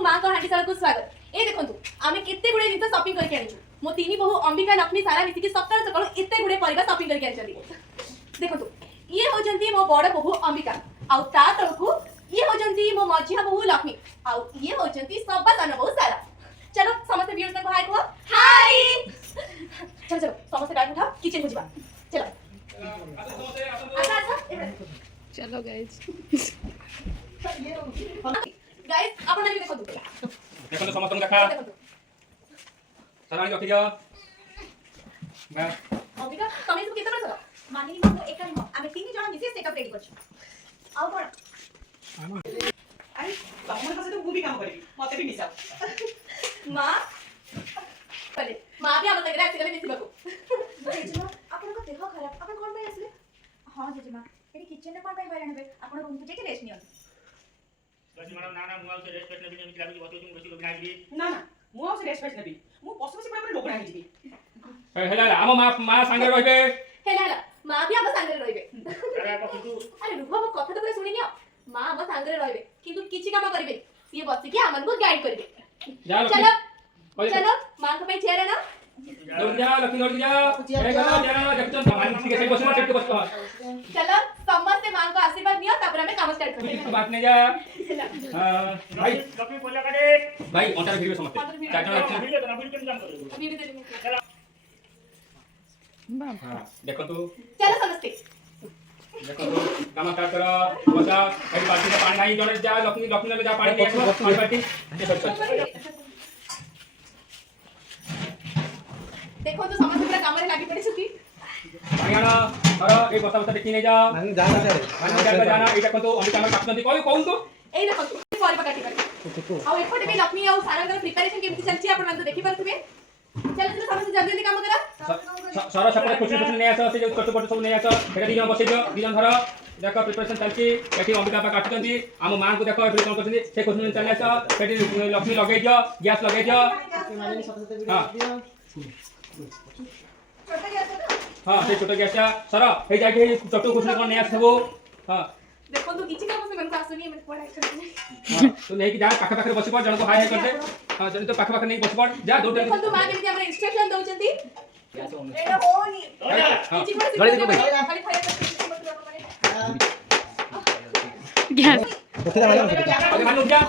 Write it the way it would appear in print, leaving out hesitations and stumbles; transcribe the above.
मो मां को हांडीशाला को स्वागत। ए देखंतु आमे केते गुडे जिंस शॉपिंग करके आनिछु। मो तीनी बहु अंबिका लक्ष्मी सारा मिसिकी सकाळ सकाळ एते गुडे परिबा शॉपिंग करके आछंती। देखंतु ये होजंती मो बड़ बहु अंबिका आउ ता तळकु ये होजंती मो मझिया बहु लक्ष्मी आउ ये होजंती सबा सान बहु सारा। चलो समस्त व्यूअर्स को हाय को हाय। चलो चलो समस्त बैग उठाओ किचन को जीवा। चलो चलो गाइस गाइस आपण भी देखो देखो समस्त देखा सारा रखी जाओ बा अंबिका तमे सब केते बड़ मानिनी मो एका न आमे तीन जण मिसे सेटअप रेडी करछु आउ कोन अरे तमर पासे तो मूवी काम करेगी मते भी मिसाओ मां पले मां भी हम संगे आसे गले मिसी बको जेजमा आपण को देह खराब आपण कोन पे आसले हां जेजमा एडी किचन ने कोन पे हैरान हेबे आपण रूम को जेके रेस्ट नियन बस मैडम ना मु आउ से रेस्ट करने भी नहीं लागी बहुत तुम बसी लोग नाई ना ना मु आउ से रेस्ट फेस्ट नेबी मु बस बस पड़े लोग नाही जीबी हेला हम मां संगे रहबे हेला मां भी हम संगे रहबे अरे आप किंतु अरे रुह हम कथा तो सुनि नियो मां हम संगे रहबे किंतु किछि काम करबे ये बस के हमन को गाइड करबे चलो चलो मां को पे चेयर है ना लौट जा लौट जा ए गला जाना देखतो भगवान किसी के से बस सेट के बस चलो समस्त मां को आशीर्वाद दियो तब हमें काम स्टार्ट कोई करबे बात नहीं जा हां भाई लक्ष्मी बोला काटे भाई अंतर वीडियो समझते चार जन वीडियो तो वीडियो काम करो वीडियो दे चलो हां देखो तो चलो समस्ते देखो तो काम स्टार्ट करो बसा भाई पार्टी में पानी नहीं जोड़े जा लक्ष्मी ले जा पानी ले आसो पार्टी देखो तो समस्त पूरा काम रे लागी पड़ी छुकी पानी आना और एक बसा देखी नहीं जा माने जाना छाड़े जाना ये देखो तो अंबिका में काटती कोई कौन तो ए देखो तू परिबा काटी कर आ एपटे भी लक्ष्मी आ सारंगर प्रिपरेशन केमति चलची आपण मन देखि परथबे चलो चलो समस्त जल्दी जल्दी काम करा सारा सपरे कुछ नहीं आसो से छोटे छोटे सब नहीं आसो फेर दी जन बसे दियो दी जन धरो देखो प्रिपरेशन चलची एठी अंबिका पा काटती हम मां को देखो एठी कोन करछी से क्वेश्चन चले आसो एठी लक्ष्मी लगे दियो गैस लगे दियो माने सब से वीडियो छोटा गैस है ना हां से छोटे गैस सारा हे जाके छोटे क्वेश्चन कोन नहीं आसबो हां देखो तो किछि काम से मन का सुनी मन पढ़ाई करनी हां तो नहीं कि जा पाखे पाखे बसी पड़ जन को हाय हाय करते हां जन तो पाखे पाखे नहीं बसी पड़ जा दो देखो तो मां केमति हमरा इंस्ट्रक्शन दउचंती गैस ऑन एटा होनी हां किछि पर गड़ी देखो भाई। खाली खाली गैस उठे जा आगे मान लो जा